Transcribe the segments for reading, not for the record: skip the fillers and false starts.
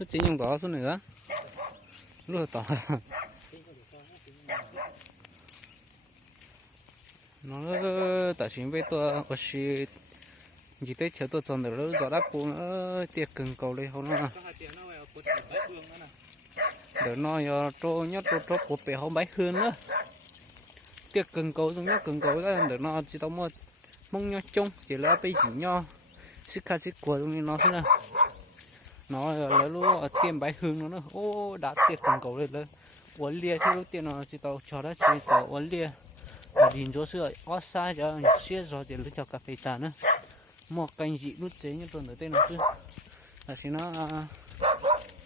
nó chỉ dùng đó thôi nữa lúc tỏ nó tại sao bây giờ có gì chỉ tới chờ tôi chọn được nó rõ đáp cũng tiệc cần cầu đây không nó để nó cho nhất cho của bé không bái hơn nữa tiệc cần cầu giống nhất cần cầu ra để nó chỉ tao một mong nhau chung chỉ là bây chỉ nhau xích khát xích của giống như nó thế nào nó là lúc tiền bái hương nó nữa ô đã tiệc cần cầu lên uốn lia thì lúc tiền nó chỉ tao cho đó chỉ tao uốn lia nhìn chỗ xưa ở xa cho xe rồi thì lúc cho cà phê trà nữa một cành dị nút chế như tuần ở tên nó chứ là thì nó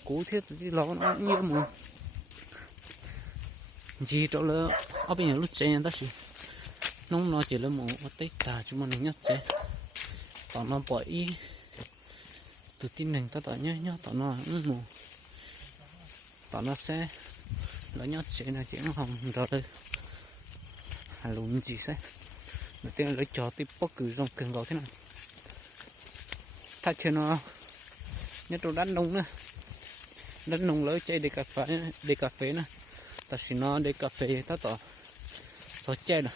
cố thiết thì nó như một gì chỗ là ở bên nhà nút chế ta chỉ nó chỉ là một tết trà chúng mình nhất chế còn nó bỏ ý từ tin mình ta tỏ nhá tỏ nó một tỏ nó sẽ nó nhất chế là chỉ nó hồng rồi đây hà lùn gì sẽ đầu tiên lấy cho tiếp bất cứ dòng cần gạo thế nào thay cho nó nhất đồ đắt nông lấy chơi để cà phê nè ta chỉ nó để cà phê ta tỏ cho chơi nè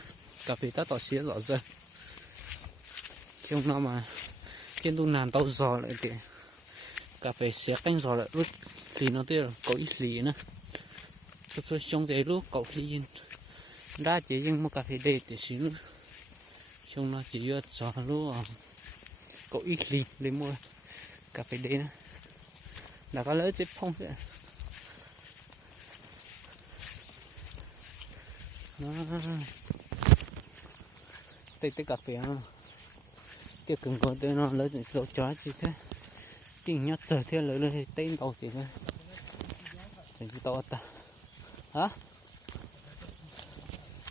cà phê ta tỏ xía rõ rơi trong nó mà trên tu nàn tao giò lại thì cà phê xé canh giò lại lúc thì nó tiếc có ít lì nữa tôi trong thế lúc cậu thì ra chỉ riêng một cà phê đây thì xíu trong nó chỉ vừa giò lúc có ít lì để mua cà phê đây nữa là có lớn chết phong vậy nó tê cà phê nó tiệc cần có tên nó lớn rồi chó gì thế tình nhất giờ thế lớn thì tên tàu gì thế thành chỉ tàu ta hả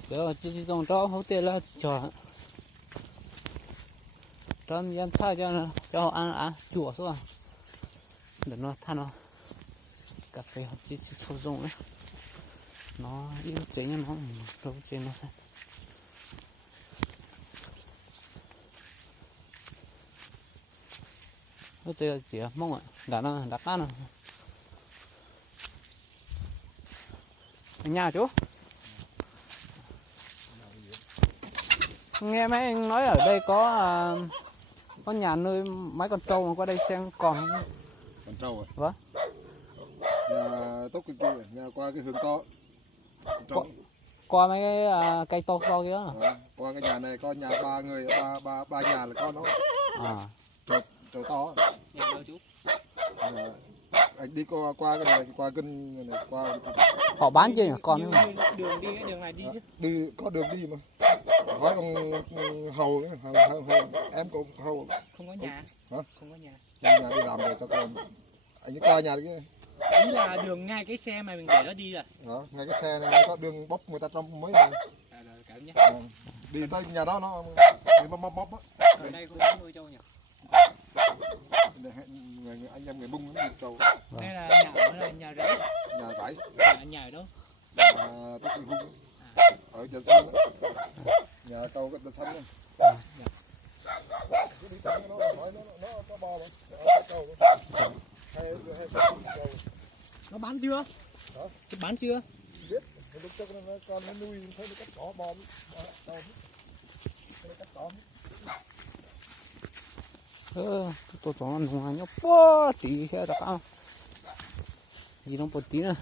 giờ chỉ trong đó hỗ trợ là chó trong dân xa cho họ ăn chùa số để nó than nó cà phê họ chỉ sử dụng đấy nó yêu chế nó đâu chế nó sao nó chơi chỉ mong ạ đã nó đặt ăn rồi nhà chú nghe mấy anh nói ở đây có nhà nuôi mấy con trâu mà qua đây xem còn trâu à? Vâng. Nhà tốt cái kia, nhà qua cái hướng to. Qua mấy cái cây to kia. Qua cái nhà này có nhà ba người, ba nhà là có nó. Trâu to. Nhà đâu chú? Anh đi qua cái này, qua kênh này, qua. Họ bán chưa nhỉ? Còn đường đi cái đường này đi chứ. Đi có đường đi mà. Hỏi ông hầu nữa, em cũng hầu. Không có nhà. Hả? Không có nhà. Nhà đi làm rồi cho con. Anh đi qua nhà đấy. Ý là đường ngay cái xe mà mình để nó đi à? Ngay cái xe này có đường bốc người ta trong mấy này. Rồi cảm nhé. Đi tới nhà đó nó đi bóp á. Ở đây cũng có nuôi trâu nhỉ? Anh em người Bung nó nuôi trâu. Đây là nhà ở là nhà rẫy. Nhà rẫy. Nhà ở đâu? Tức là Hung. Ở Trần Xanh đó. Nhà trâu cái Trần Xanh đó. Đi thẳng nó hỏi nó có bò mà. Trâu. Hay Nó bán chưa? Hả? Nó bán chưa? Biết, lúc trước con nó nuôi thấy nó cắt cỏ bò trâu. Nó cắt cỏ. tôi chọn ăn ngoài nhóc bó tí xe đặt ăn gì nó một tí nữa